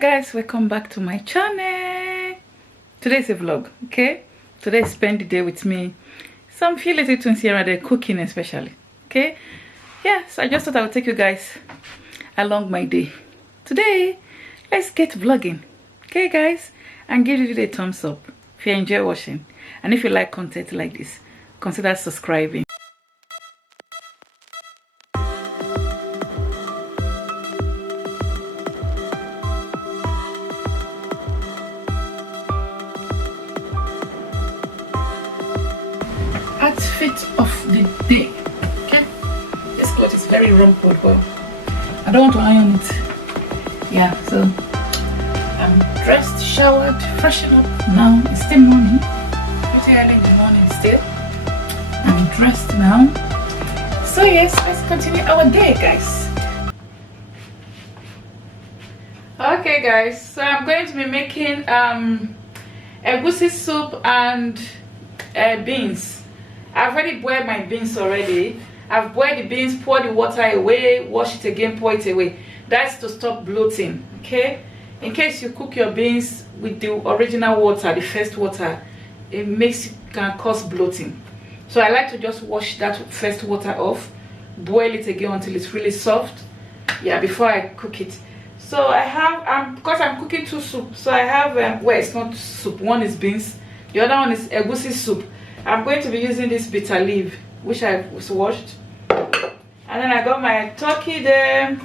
Guys, welcome back to my channel. Today's a vlog, okay? Today spend the day with me. Some few little twins here and there cooking especially, okay? Yeah, so I just thought I would take you guys along my day. Today, let's get vlogging, okay guys? And give it a thumbs up if you enjoy watching. And if you like content like this, consider subscribing. Outfit of the day, okay? This cloth is very rumpled, but I don't want to iron it. Yeah, so I'm dressed, showered, freshened up. Now it's still morning, pretty early in the morning still. I'm dressed now. So yes, let's continue our day, guys. Okay guys, so I'm going to be making egusi soup and beans. I've already boiled my beans already. I've boiled the beans, pour the water away, wash it again, pour it away. That's to stop bloating, okay? In case you cook your beans with the original water, the first water, can cause bloating. So I like to just wash that first water off, boil it again until it's really soft. Yeah, before I cook it. So I have, because I'm cooking two soups, so I have, well, it's not soup. One is beans, the other one is egusi soup. I'm going to be using this bitter leaf, which I washed. And then I got my turkey there.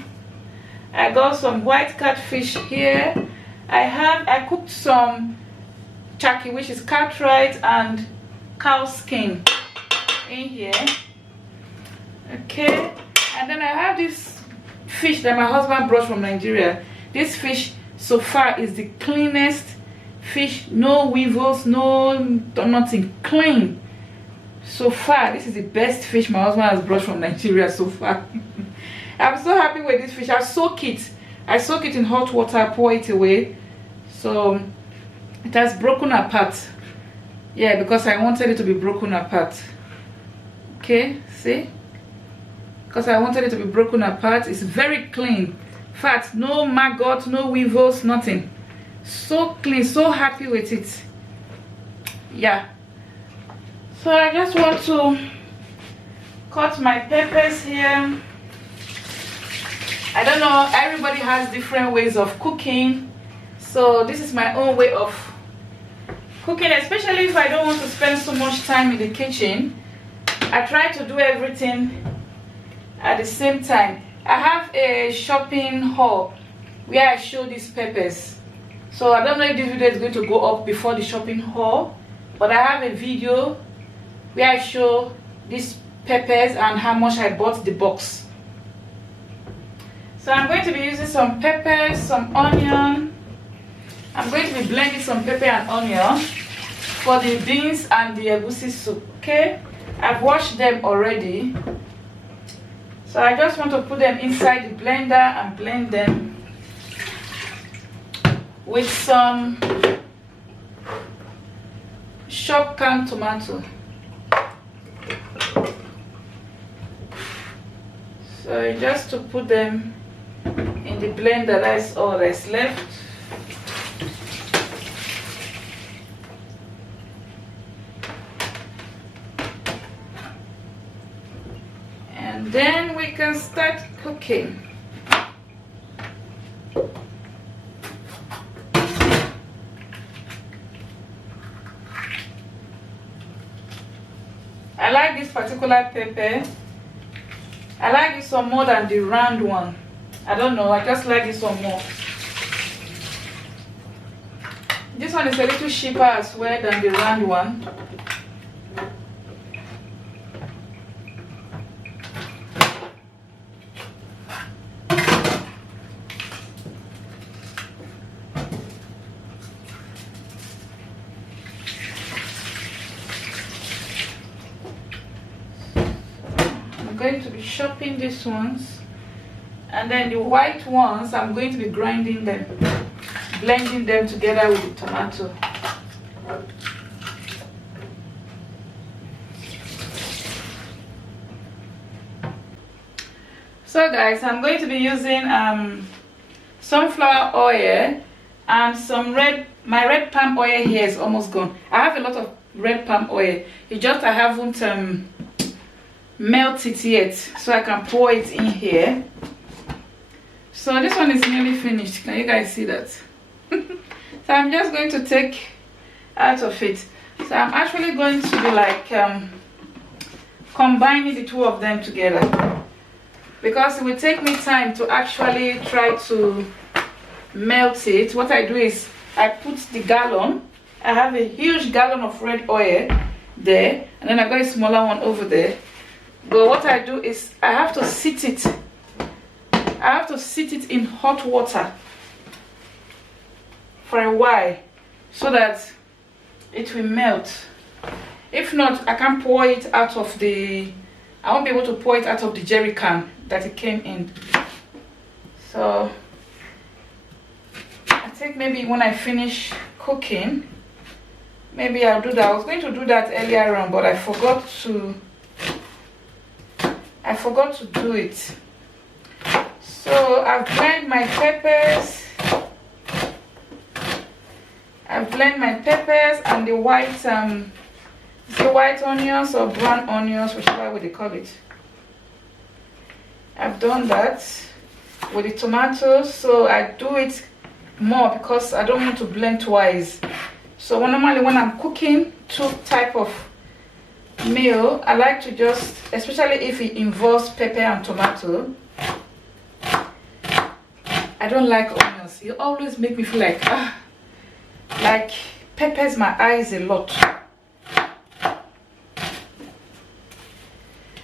I got some white catfish here. I cooked some chaki, which is cartwright and cow skin in here. Okay. And then I have this fish that my husband brought from Nigeria. This fish so far is the cleanest fish, no weevils, no nothing, clean. So far, this is the best fish my husband has brought from Nigeria so far. I'm so happy with this fish. I soak it in hot water, pour it away, so it has broken apart. Yeah, because I wanted it to be broken apart. Okay, see, because I wanted it to be broken apart. It's very clean, fat, no maggot, no weevils, nothing. So clean, so happy with it. Yeah, so I just want to cut my peppers here. I don't know, everybody has different ways of cooking, so this is my own way of cooking, especially if I don't want to spend so much time in the kitchen. I try to do everything at the same time. I have a shopping haul where I show these peppers. So I don't know if this video is going to go up before the shopping haul, but I have a video where I show these peppers and how much I bought the box. So I'm going to be using some peppers, some onion. I'm going to be blending some pepper and onion for the beans and the egusi soup, okay? I've washed them already. So I just want to put them inside the blender and blend them with some shop canned tomato. So just to put them in the blender, that's all that's left. And then we can start cooking. I like this particular pepper. I like this one more than the round one. I don't know, I just like this one more. This one is a little cheaper as well than the round one. I'm going to be chopping these ones, and then the white ones I'm going to be grinding them, blending them together with the tomato. So guys, I'm going to be using sunflower oil and some my red palm oil here is almost gone. I have a lot of red palm oil. It's just I haven't melted it yet, so I can pour it in here. So this one is nearly finished. Can you guys see that? So I'm just going to take out of it. So I'm actually going to be like combining the two of them together, because it will take me time to actually try to melt it. What I do is I put the gallon. I have a huge gallon of red oil there, and then I got a smaller one over there. But what I do is I have to sit it. I have to sit it in hot water for a while so that it will melt. If not, I can't pour it out of I won't be able to pour it out of the jerry can that it came in. So I think maybe when I finish cooking, maybe I'll do that. I was going to do that earlier on, but I forgot to do it. So I've blended my peppers. I've blended my peppers and the white onions or brown onions, whichever way they call it. I've done that with the tomatoes, so I do it more because I don't want to blend twice. So normally when I'm cooking two type of meal, I like to just, especially if it involves pepper and tomato, I don't like onions. It always make me feel like peppers my eyes a lot.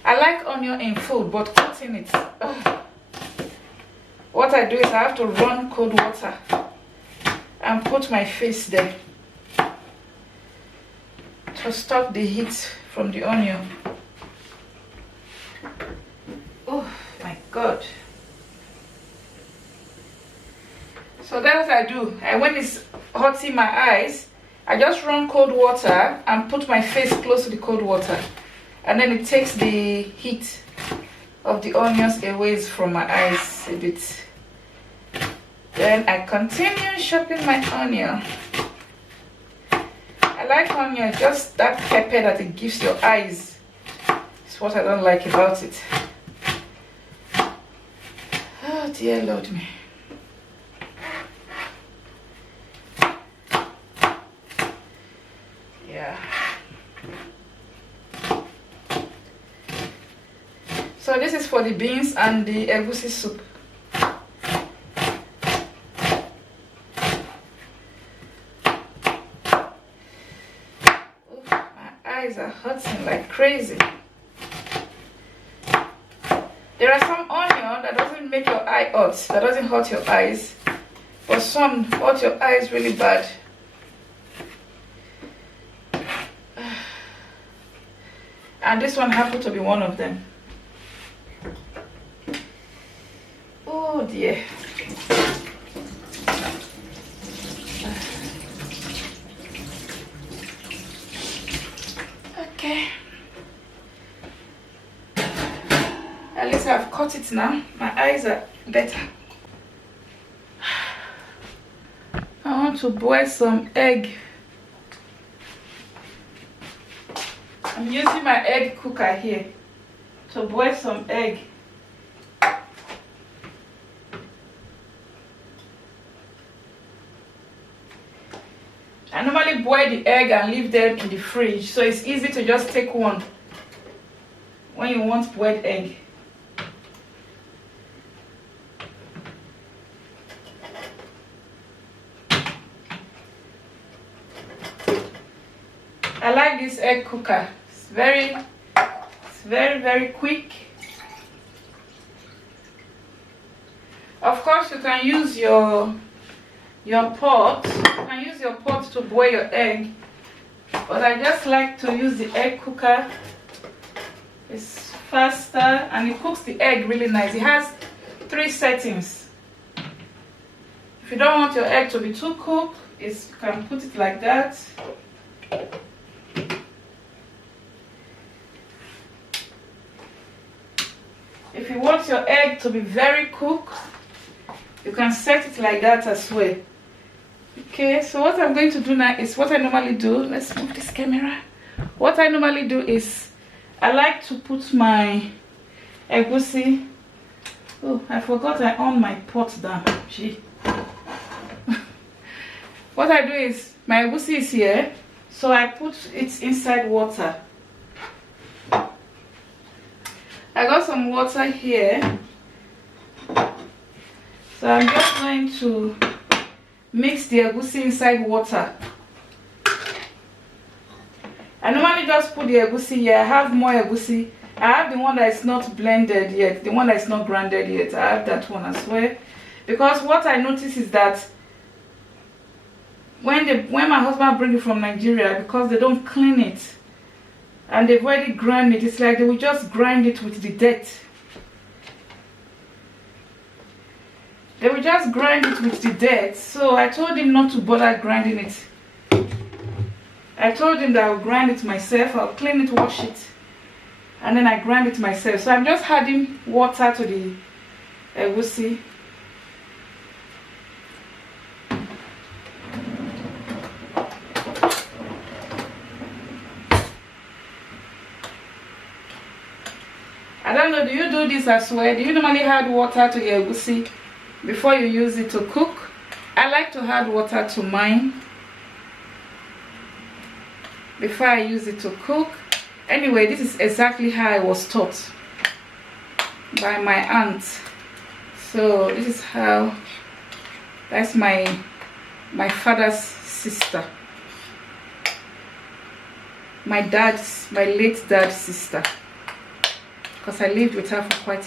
I like onion in food, but cutting it, what I do is I have to run cold water and put my face there to stop the heat from the onion. Oh my God. So that's what I do. And when it's hot in my eyes, I just run cold water and put my face close to the cold water, and then it takes the heat of the onions away from my eyes a bit. Then I continue chopping my onion. I like onion, just that pepper that it gives your eyes. It's what I don't like about it. Oh dear Lord me. Yeah. So this is for the beans and the egusi soup. Eyes are hurting like crazy. There are some onion that doesn't make your eye hot, that doesn't hurt your eyes, but some hurt your eyes really bad. And this one happened to be one of them. Oh dear. Okay. At least I've cut it now. My eyes are better. I want to boil some egg. I'm using my egg cooker here to boil some egg. I normally boil the egg and leave them in the fridge, so it's easy to just take one when you want boiled egg. I like this egg cooker. It's very, very quick. Of course, you can use your pot. You can use your pot to boil your egg, but I just like to use the egg cooker. It's faster and it cooks the egg really nice. It has 3 settings. If you don't want your egg to be too cooked, you can put it like that. If you want your egg to be very cooked, you can set it like that as well. Okay, so what I'm going to do now is what I normally do. Let's move this camera. What I normally do is I like to put my egusi. Oh, I forgot I on my pot down. Gee. What I do is my egusi is here, so I put it inside water. I got some water here, so I'm just going to mix the egusi inside water. I normally just put the egusi here. I have more egusi. I have the one that is not blended yet, the one that is not grounded yet. I have that one as well, because what I notice is that when my husband brings it from Nigeria, because they don't clean it and they've already ground it, it's like they will just grind it with the dirt. They will just grind it with the dirt. So I told him not to bother grinding it. I told him that I'll grind it myself. I'll clean it, wash it, and then I grind it myself. So I'm just adding water to the egusi. I don't know, do you do this as well? Do you normally add water to your egusi before you use it to cook? I like to add water to mine before I use it to cook. Anyway, this is exactly how I was taught by my aunt. So this is how, that's my father's sister, my late dad's sister, because I lived with her for quite.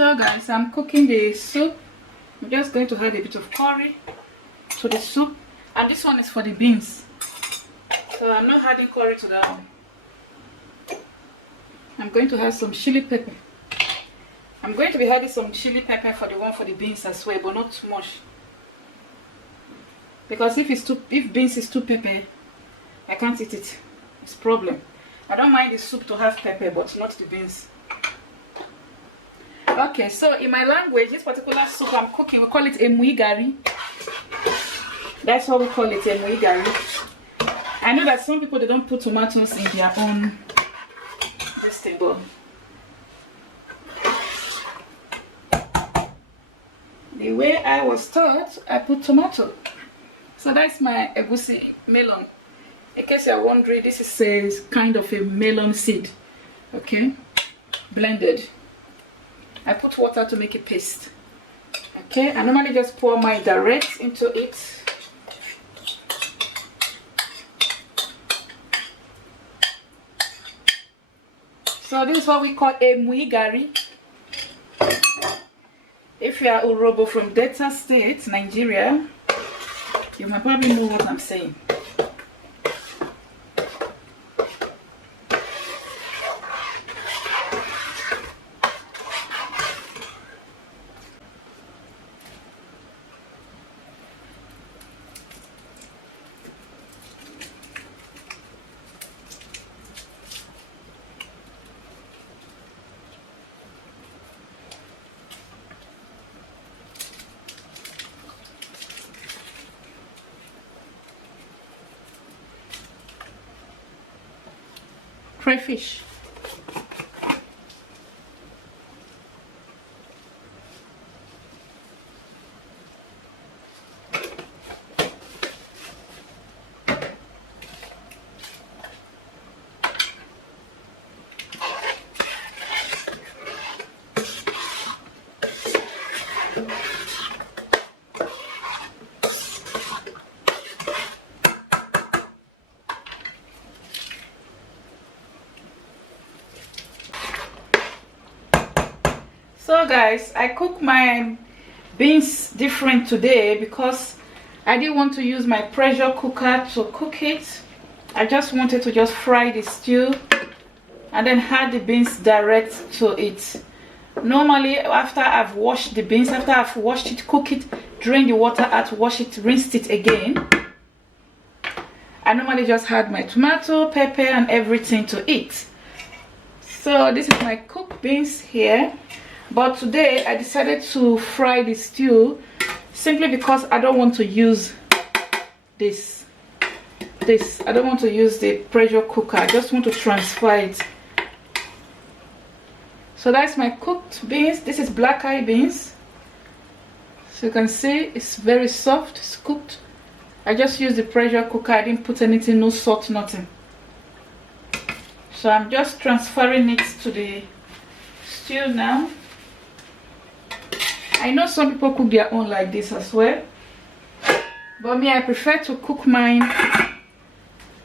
So guys, I'm cooking the soup. I'm just going to add a bit of curry to the soup, and this one is for the beans, so I'm not adding curry to that one. I'm going to add some chili pepper. I'm going to be adding some chili pepper for the one for the beans as well, but not too much, because if beans is too pepper, I can't eat it. It's a problem. I don't mind the soup to have pepper, but not the beans. Okay, so in my language, this particular soup I'm cooking, we call it emui. That's what we call it, emui. I know that some people, they don't put tomatoes in their own this thing, but the way I was taught, I put tomato. So that's my egusi melon. In case you're wondering, this is a kind of a melon seed, okay, blended. I put water to make a paste. Okay, I normally just pour my direct into it. So this is what we call a muigari. If you are Urobo from Delta State, Nigeria, you might probably know what I'm saying. Crayfish. So guys, I cook my beans different today because I didn't want to use my pressure cooker to cook it. I just wanted to just fry the stew and then add the beans direct to it. Normally, after I've washed the beans, after I've washed it, cook it, drain the water out, wash it, rinse it again, I normally just add my tomato, pepper and everything to it. So this is my cooked beans here. But today I decided to fry the stew simply because I don't want to use this. I don't want to use the pressure cooker. I just want to transfer it. So that's my cooked beans. This is black eye beans. So you can see it's very soft. It's cooked. I just used the pressure cooker. I didn't put anything, no salt, nothing. So I'm just transferring it to the stew now. I know some people cook their own like this as well, but me, I prefer to cook mine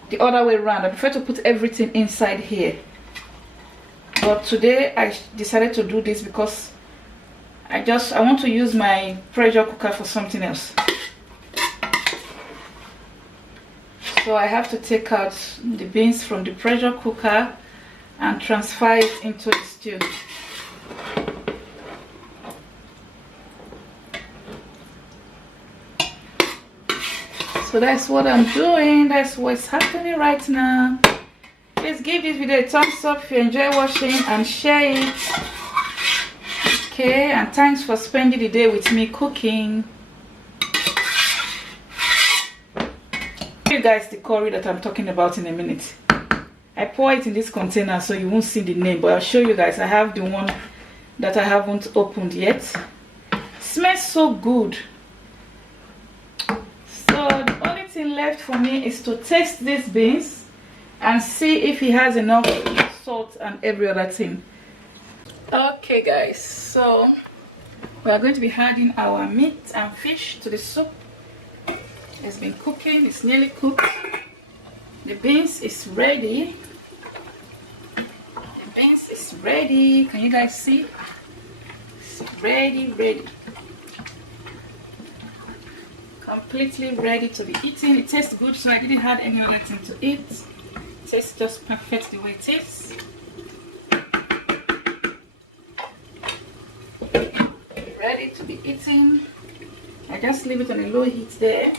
the other way around. I prefer to put everything inside here. But today I decided to do this because I want to use my pressure cooker for something else. So I have to take out the beans from the pressure cooker and transfer it into the stew. So that's what I'm doing. That's what's happening right now. Please give this video a thumbs up if you enjoy watching and share it. Okay, and thanks for spending the day with me cooking. I'll show you guys the curry that I'm talking about in a minute. I pour it in this container so you won't see the name, but I'll show you guys. I have the one that I haven't opened yet. It smells so good. So the only thing left for me is to taste these beans and see if it has enough salt and every other thing. Okay guys, so we are going to be adding our meat and fish to the soup. It's been cooking, it's nearly cooked. The beans is ready. The beans is ready. Can you guys see? ready. Completely ready to be eaten. It tastes good, so I didn't add any other thing to it. It tastes just perfect the way it is. Ready to be eaten. I just leave it on a low heat there.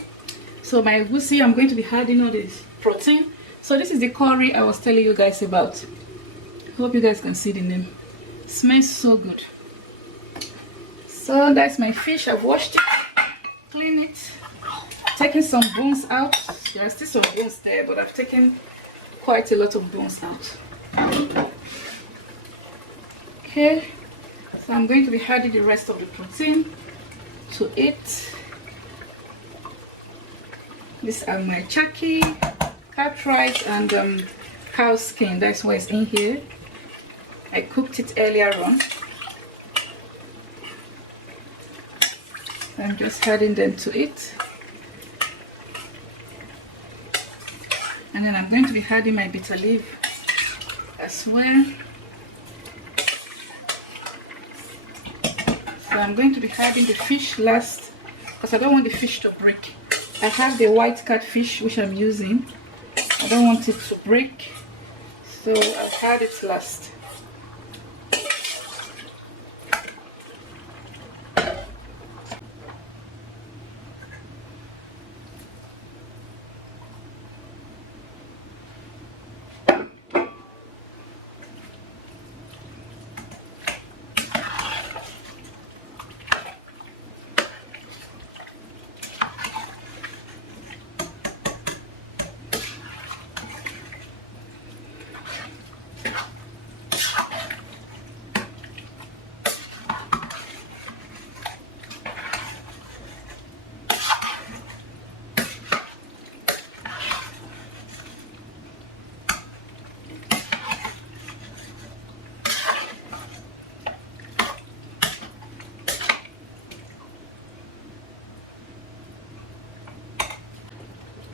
So my egusi, I'm going to be adding all this protein. So this is the curry I was telling you guys about. Hope you guys can see the name. It smells so good. So that's my fish. I've washed it, clean it, taken some bones out. There are still some bones there, but I've taken quite a lot of bones out. Okay, so I'm going to be adding the rest of the protein to it. These are my chaki, cartwright, and cow skin. That's why it's in here. I cooked it earlier on. I'm just adding them to it. And then I'm going to be adding my bitter leaf as well. So I'm going to be adding the fish last because I don't want the fish to break. I have the white catfish which I'm using. I don't want it to break, so I'll add it last.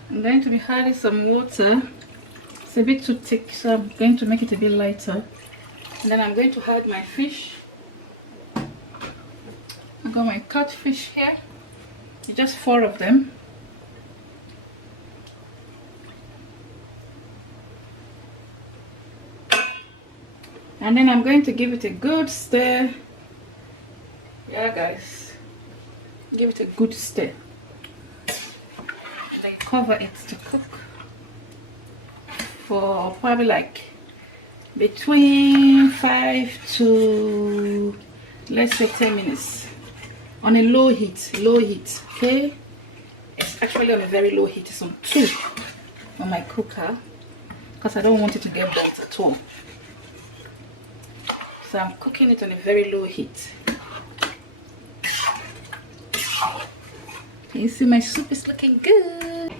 I'm going to be adding some water. It's a bit too thick, so I'm going to make it a bit lighter. And then I'm going to add my fish. I've got my catfish here. Just 4 of them. And then I'm going to give it a good stir. Yeah, guys. Give it a good stir. Cover it to cook for probably like between 5 to, let's say, 10 minutes on a low heat. Okay, it's actually on a very low heat. It's on 2 on my cooker because I don't want it to get burnt at all. So I'm cooking it on a very low heat. Can you see my soup is looking good?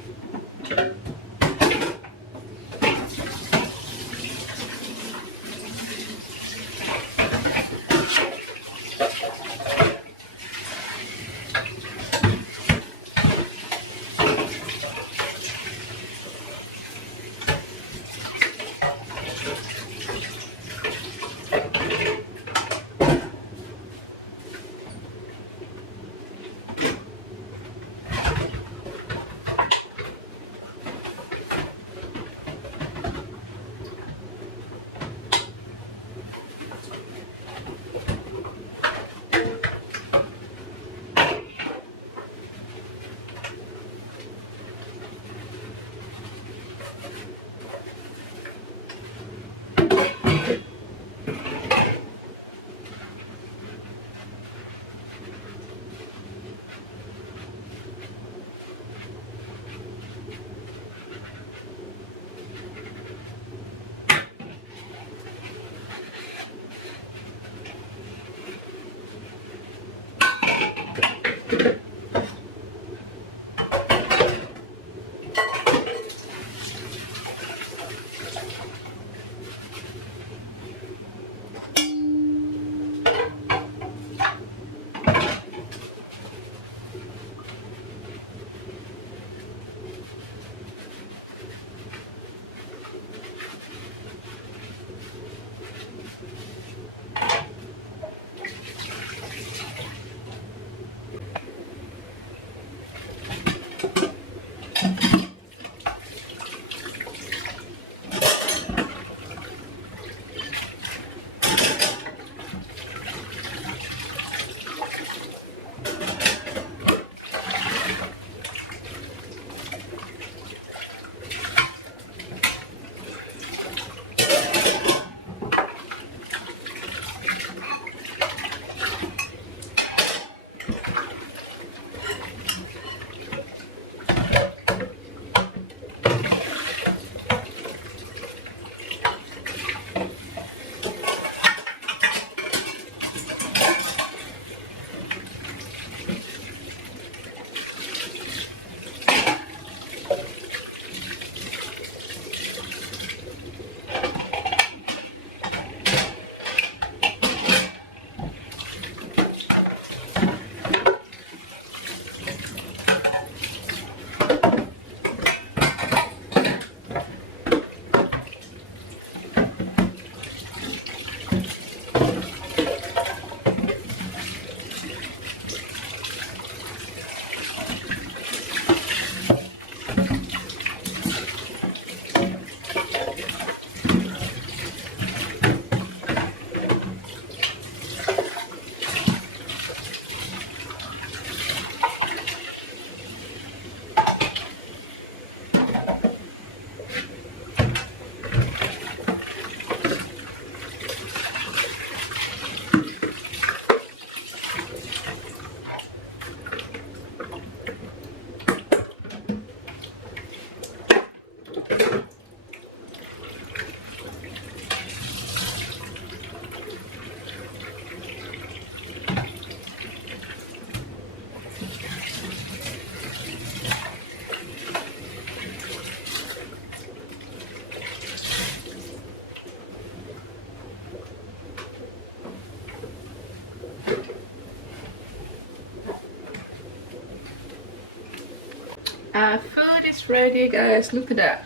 Our food is ready, guys. Look at that.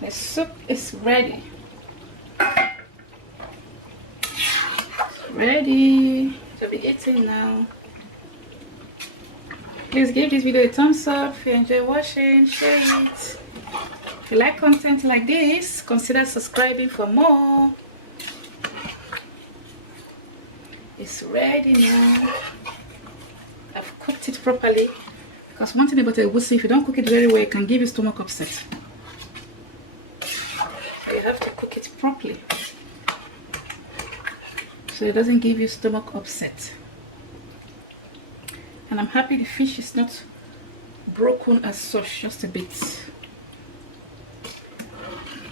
The soup is ready. It's ready to be eaten now. Please give this video a thumbs up if you enjoy watching. Share it. If you like content like this, consider subscribing for more. It's ready now. I've cooked it properly. Because one thing about a egusi, if you don't cook it very well, it can give you stomach upset. So you have to cook it properly, so it doesn't give you stomach upset. And I'm happy the fish is not broken as such, just a bit.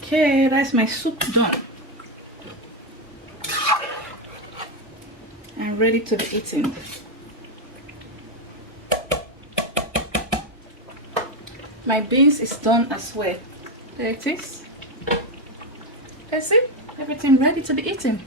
Okay, that's my soup done and ready to be eaten. My beans is done as well. There it is. That's it. Everything ready to be eaten.